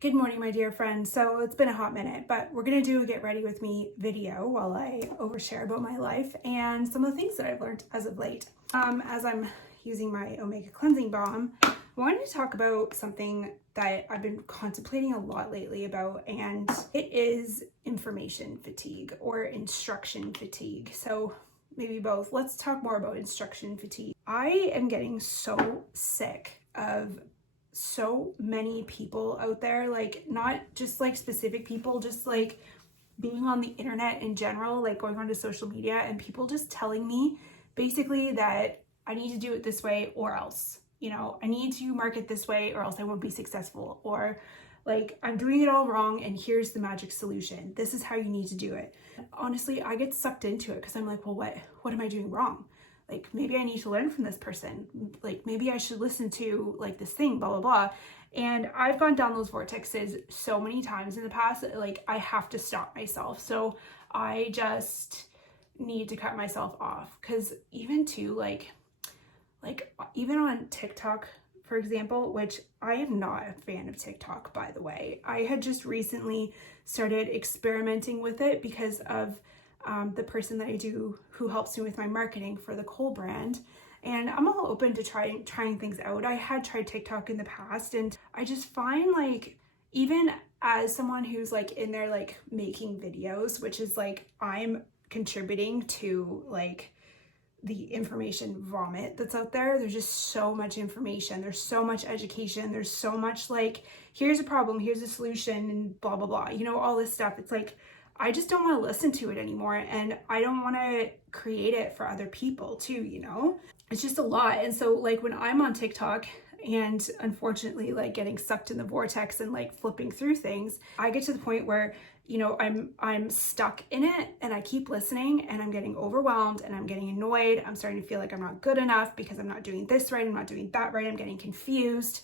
Good morning, my dear friends. So it's been a hot minute, but we're gonna do a get ready with me video while I overshare about my life and some of the things that I've learned as of late. As I'm using my Omega Cleansing Balm, I wanted to talk about something that I've been contemplating a lot lately about, and it is information fatigue or instruction fatigue. So maybe both. Let's talk more about instruction fatigue. I am getting so sick of so many people out there, like not just like specific people, just like being on the internet in general, like going onto social media and people just telling me basically that I need to do it this way or else, I need to market this way or else I won't be successful, or like I'm doing it all wrong and here's the magic solution. This is how you need to do it. Honestly, I get sucked into it because I'm like, well, what am I doing wrong? Like, maybe I need to learn from this person. Like, maybe I should listen to like this thing, blah, blah, blah. And I've gone down those vortexes so many times in the past that like I have to stop myself. So I just need to cut myself off. Cause even too, like even on TikTok, for example, which I am not a fan of TikTok, by the way. I had just recently started experimenting with it because of the person that I do who helps me with my marketing for the Cole brand. And I'm all open to trying things out. I had tried TikTok in the past, and I just find like, even as someone who's like in there like making videos, which is like I'm contributing to like the information vomit that's out there. There's just so much information. There's so much education. There's so much like, here's a problem, here's a solution, and blah, blah, blah. All this stuff. It's like, I just don't want to listen to it anymore. And I don't want to create it for other people too, It's just a lot. And so like when I'm on TikTok and unfortunately like getting sucked in the vortex and like flipping through things, I get to the point where, I'm stuck in it and I keep listening and I'm getting overwhelmed and I'm getting annoyed. I'm starting to feel like I'm not good enough because I'm not doing this right. I'm not doing that right. I'm getting confused.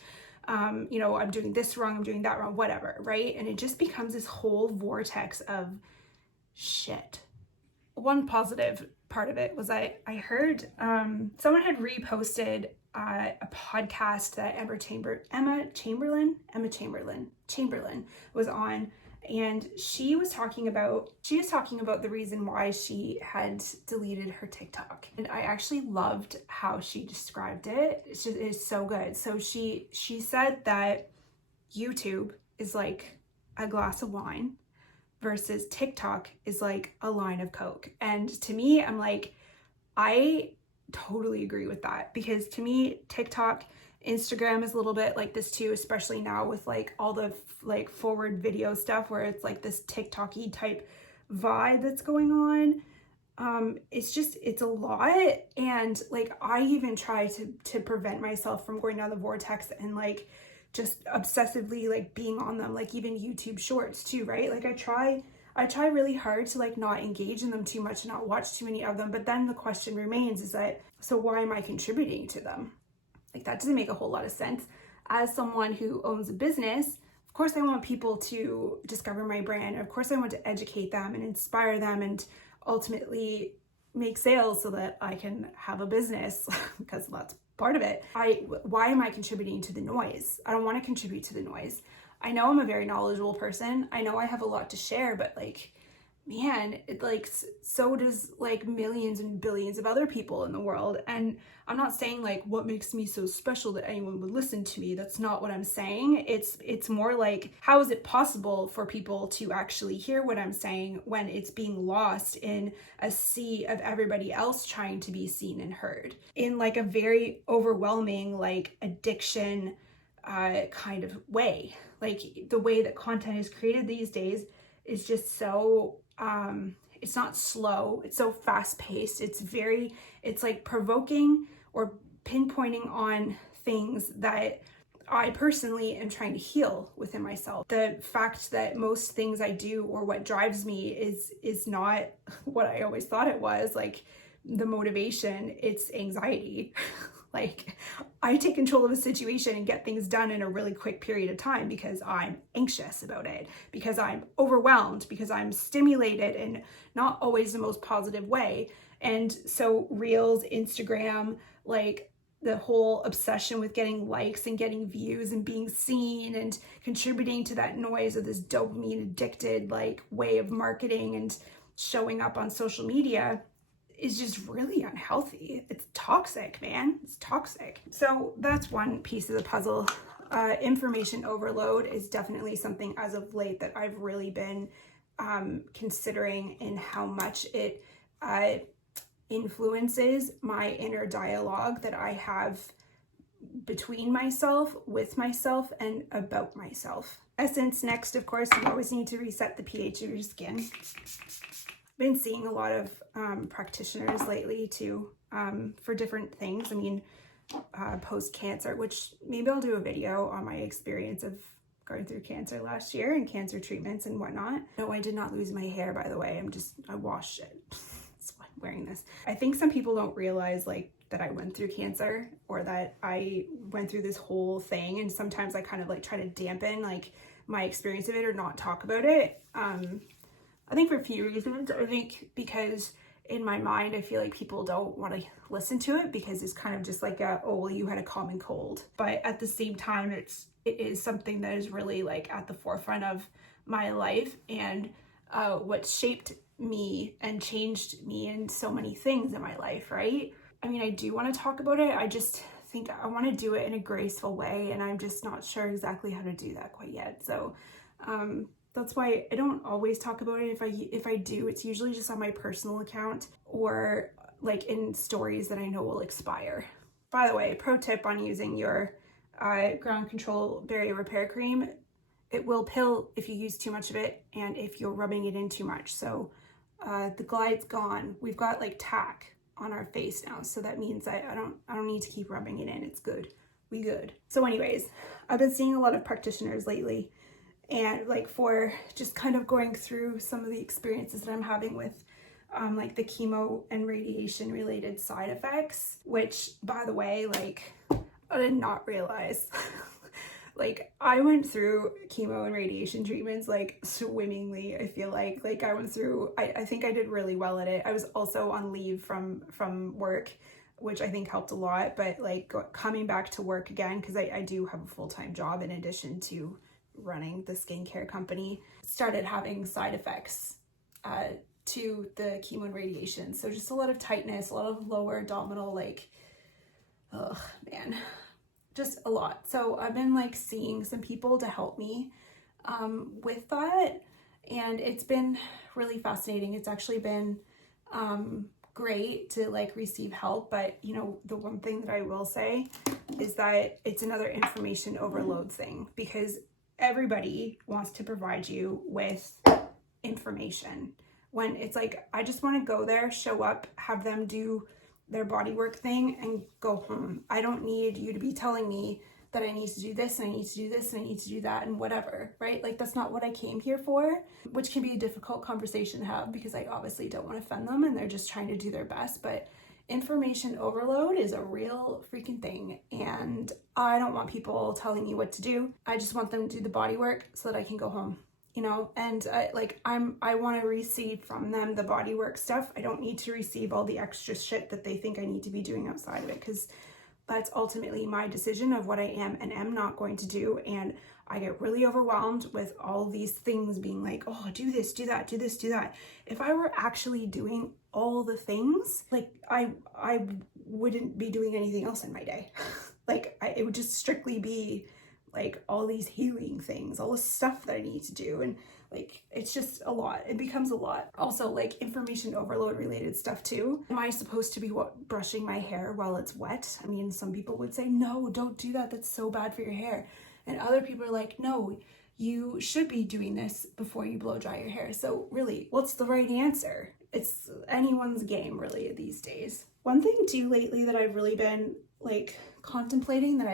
I'm doing this wrong, I'm doing that wrong, whatever, right? And it just becomes this whole vortex of shit. One positive part of it was I heard someone had reposted a podcast that Emma Chamberlain was on, and she was talking about the reason why she had deleted her TikTok. And I actually loved how she described it. It's so good. So she said that YouTube is like a glass of wine versus TikTok is like a line of Coke. And to me, I'm like, I totally agree with that, because to me, TikTok, Instagram is a little bit like this too, especially now with like all the like forward video stuff where it's like this TikTok-y type vibe that's going on. It's a lot. And like, I even try to prevent myself from going down the vortex and like just obsessively like being on them, like even YouTube shorts too, right? Like I try really hard to like not engage in them too much and not watch too many of them. But then the question remains is that, so why am I contributing to them? Like that doesn't make a whole lot of sense. As someone who owns a business, of course I want people to discover my brand. Of course I want to educate them and inspire them and ultimately make sales so that I can have a business because that's part of it. Why am I contributing to the noise? I don't want to contribute to the noise. I know I'm a very knowledgeable person. I know I have a lot to share, but like, man, it like, so does like millions and billions of other people in the world. And I'm not saying like what makes me so special that anyone would listen to me. That's not what I'm saying. It's more like, how is it possible for people to actually hear what I'm saying when it's being lost in a sea of everybody else trying to be seen and heard in like a very overwhelming, like addiction kind of way. Like the way that content is created these days is just so, it's not slow. It's so fast paced. It's like provoking or pinpointing on things that I personally am trying to heal within myself. The fact that most things I do or what drives me is not what I always thought it was, like the motivation, it's anxiety. Like I take control of a situation and get things done in a really quick period of time because I'm anxious about it, because I'm overwhelmed, because I'm stimulated in not always the most positive way. And so Reels, Instagram, like the whole obsession with getting likes and getting views and being seen and contributing to that noise of this dopamine addicted like way of marketing and showing up on social media is just really unhealthy. It's toxic, man. It's toxic. So that's one piece of the puzzle. Information overload is definitely something as of late that I've really been considering in how much it influences my inner dialogue that I have between myself, with myself, and about myself. Essence next, of course, you always need to reset the pH of your skin. Been seeing a lot of practitioners lately too for different things. I mean, post-cancer, which maybe I'll do a video on my experience of going through cancer last year and cancer treatments and whatnot. No, I did not lose my hair, by the way. I washed it. That's why I'm wearing this. I think some people don't realize like that I went through cancer or that I went through this whole thing, and sometimes I kind of like try to dampen like my experience of it or not talk about it. I think for a few reasons. I think because in my mind, I feel like people don't want to listen to it because it's kind of just like oh, well, you had a common cold. But at the same time, it is something that is really like at the forefront of my life and what shaped me and changed me in so many things in my life, right? I mean, I do want to talk about it. I just think I want to do it in a graceful way, and I'm just not sure exactly how to do that quite yet. So, that's why I don't always talk about it. If I do, it's usually just on my personal account or like in stories that I know will expire. By the way, pro tip on using your ground control barrier repair cream: it will pill if you use too much of it and if you're rubbing it in too much. So the glide's gone. We've got like tack on our face now, so that means I don't need to keep rubbing it in. It's good. We good. So anyways, I've been seeing a lot of practitioners lately, and like for just kind of going through some of the experiences that I'm having with like the chemo and radiation related side effects, which by the way, like I did not realize like I went through chemo and radiation treatments like swimmingly. I feel like I went through, I think I did really well at it. I was also on leave from work, which I think helped a lot, but like coming back to work again, because I do have a full-time job in addition to running the skincare company, started having side effects to the chemo and radiation. So just a lot of tightness, a lot of lower abdominal, like, oh man, just a lot. So I've been like seeing some people to help me with that, and it's been really fascinating. It's actually been great to like receive help, but you know, the one thing that I will say is that it's another information overload thing, because everybody wants to provide you with information when it's like, I just want to go there, show up, have them do their body work thing and go home. I don't need you to be telling me that I need to do this and I need to do this and I need to do that and whatever, right? Like that's not what I came here for, which can be a difficult conversation to have because I obviously don't want to offend them and they're just trying to do their best. But information overload is a real freaking thing, and I don't want people telling me what to do. I just want them to do the body work so that I can go home, you know? And I want to receive from them the body work stuff. I don't need to receive all the extra shit that they think I need to be doing outside of it, because that's ultimately my decision of what I am and am not going to do. And I get really overwhelmed with all these things being like, oh, do this, do that, do this, do that. If I were actually doing all the things, like I wouldn't be doing anything else in my day. Like it would just strictly be like all these healing things, all the stuff that I need to do. And like, it's just a lot. It becomes a lot. Also like information overload related stuff too. Am I supposed to be brushing my hair while it's wet? I mean, some people would say, no, don't do that. That's so bad for your hair. And other people are like, no, you should be doing this before you blow dry your hair. So really, what's the right answer? It's anyone's game really these days. One thing too lately that I've really been like contemplating, that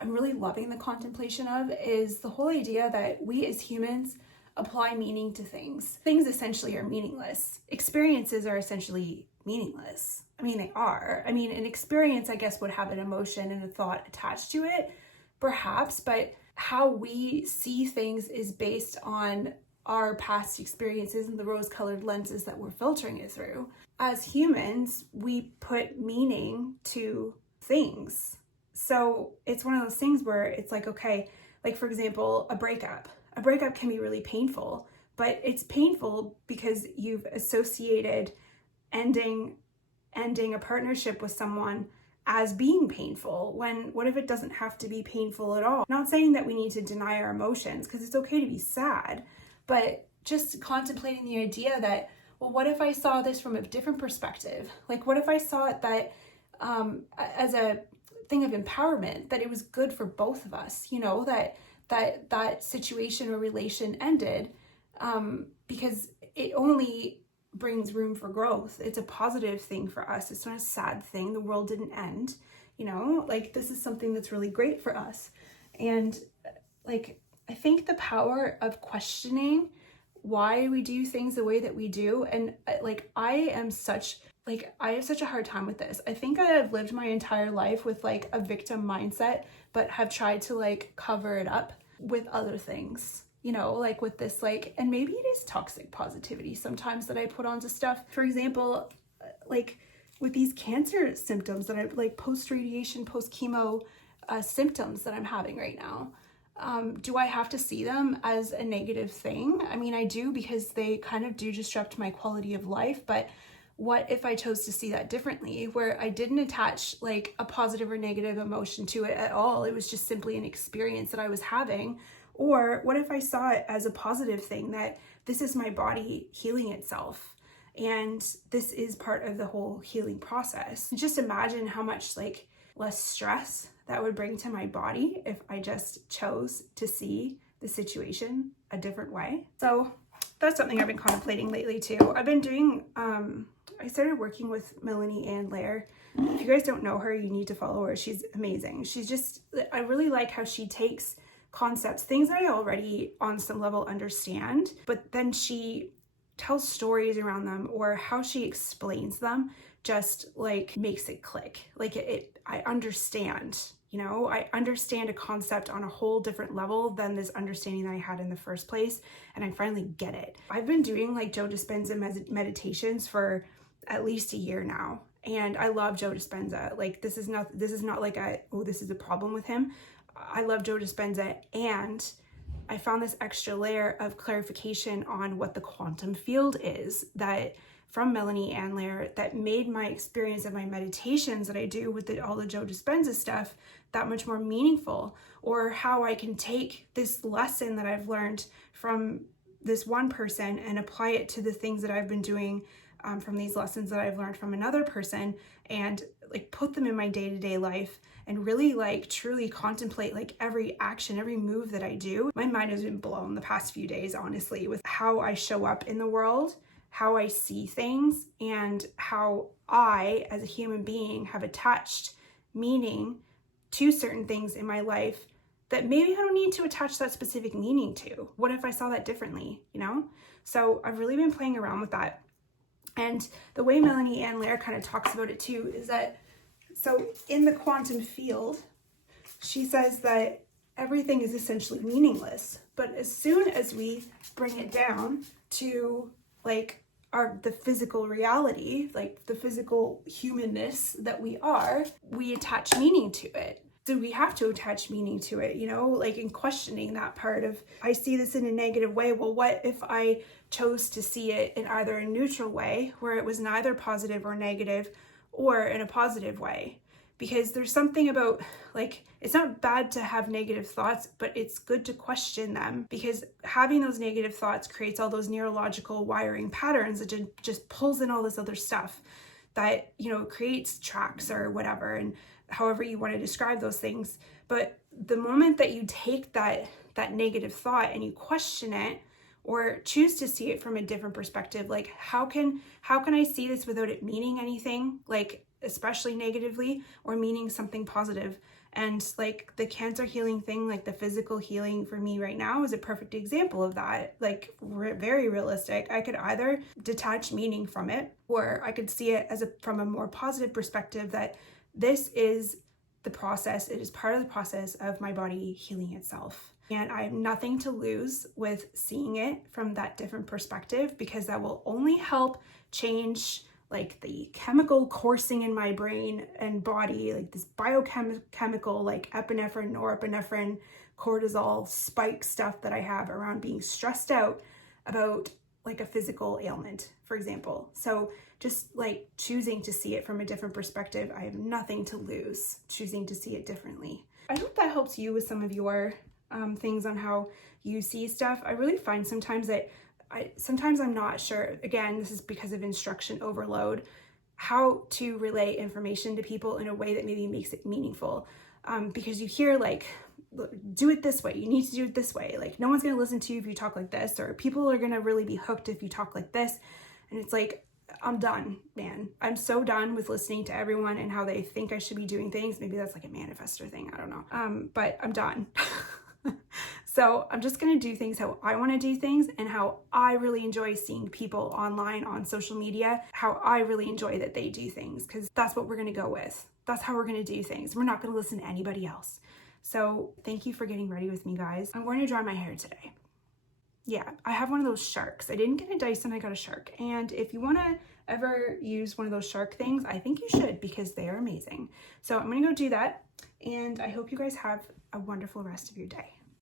I'm really loving the contemplation of, is the whole idea that we as humans apply meaning to things. Things essentially are meaningless. Experiences are essentially meaningless. I mean, they are. I mean, an experience, I guess, would have an emotion and a thought attached to it, perhaps, but how we see things is based on our past experiences and the rose-colored lenses that we're filtering it through. As humans, we put meaning to things. So it's one of those things where it's like, okay, like for example, a breakup can be really painful, but it's painful because you've associated ending a partnership with someone as being painful, when what if it doesn't have to be painful at all? Not saying that we need to deny our emotions, because it's okay to be sad, but just contemplating the idea that, well, what if I saw this from a different perspective? Like, what if I saw it that as a thing of empowerment, that it was good for both of us, you know, that situation or relation ended because it only brings room for growth. It's a positive thing for us. It's not a sad thing. The world didn't end, you know, like this is something that's really great for us. And like, I think the power of questioning why we do things the way that we do. And like, I have such a hard time with this. I think I've lived my entire life with like a victim mindset, but have tried to like cover it up with other things, you know, like with this, like, and maybe it is toxic positivity sometimes that I put onto stuff. For example, like with these cancer symptoms that I like post-radiation, post-chemo symptoms that I'm having right now. Do I have to see them as a negative thing? I mean, I do, because they kind of do disrupt my quality of life, but what if I chose to see that differently, where I didn't attach like a positive or negative emotion to it at all? It was just simply an experience that I was having. Or what if I saw it as a positive thing, that this is my body healing itself, and this is part of the whole healing process? Just imagine how much like less stress that would bring to my body if I just chose to see the situation a different way. So that's something I've been contemplating lately too. I've been doing, I started working with Melanie Ann Lair. If you guys don't know her, you need to follow her. She's amazing. She's just, I really like how she takes concepts, things that I already on some level understand, but then she tells stories around them, or how she explains them just like makes it click. Like I understand, you know, I understand a concept on a whole different level than this understanding that I had in the first place. And I finally get it. I've been doing like Joe Dispenza meditations for at least a year now. And I love Joe Dispenza. Like this is not like this is a problem with him. I love Joe Dispenza, and I found this extra layer of clarification on what the quantum field is, that from Melanie Ann Lair, that made my experience of my meditations that I do with all the Joe Dispenza stuff that much more meaningful. Or how I can take this lesson that I've learned from this one person and apply it to the things that I've been doing from these lessons that I've learned from another person, and like put them in my day-to-day life, and really like truly contemplate like every action, every move that I do. My mind has been blown the past few days, honestly, with how I show up in the world, how I see things, and how I, as a human being, have attached meaning to certain things in my life that maybe I don't need to attach that specific meaning to. What if I saw that differently, you know? So I've really been playing around with that. And the way Melanie Ann Lair kind of talks about it too is that, so in the quantum field, she says that everything is essentially meaningless. But as soon as we bring it down to like the physical reality, like the physical humanness that we are, we attach meaning to it. So we have to attach meaning to it, you know, like in questioning that part of, I see this in a negative way. Well, what if I chose to see it in either a neutral way, where it was neither positive or negative, or in a positive way? Because there's something about, like, it's not bad to have negative thoughts, but it's good to question them, because having those negative thoughts creates all those neurological wiring patterns that just pulls in all this other stuff that, you know, creates tracks or whatever, and however you want to describe those things. But the moment that you take that negative thought and you question it, or choose to see it from a different perspective, like how can I see this without it meaning anything, like especially negatively, or meaning something positive? And like the cancer healing thing, like the physical healing for me right now is a perfect example of that. Like very realistic. I could either detach meaning from it, or I could see it as from a more positive perspective, that this is the process. It is part of the process of my body healing itself. And I have nothing to lose with seeing it from that different perspective, because that will only help change like the chemical coursing in my brain and body, like this biochemical, like epinephrine, norepinephrine, cortisol spike stuff that I have around being stressed out about like a physical ailment, for example. So just like choosing to see it from a different perspective, I have nothing to lose choosing to see it differently. I hope that helps you with some of your things on how you see stuff. I really find sometimes that sometimes I'm not sure, again, this is because of instruction overload, how to relay information to people in a way that maybe makes it meaningful. Because you hear like, do it this way, you need to do it this way. Like no one's gonna listen to you if you talk like this, or people are gonna really be hooked if you talk like this. And it's like, I'm done, man. I'm so done with listening to everyone and how they think I should be doing things. Maybe that's like a manifestor thing, I don't know. But I'm done. So I'm just gonna do things how I wanna do things and how I really enjoy seeing people online on social media, how I really enjoy that they do things, because that's what we're gonna go with. That's how we're gonna do things. We're not gonna listen to anybody else. So thank you for getting ready with me, guys. I'm going to dry my hair today. Yeah, I have one of those sharks. I didn't get a Dyson, I got a shark. And if you wanna ever use one of those shark things, I think you should, because they are amazing. So I'm gonna go do that, and I hope you guys have a wonderful rest of your day.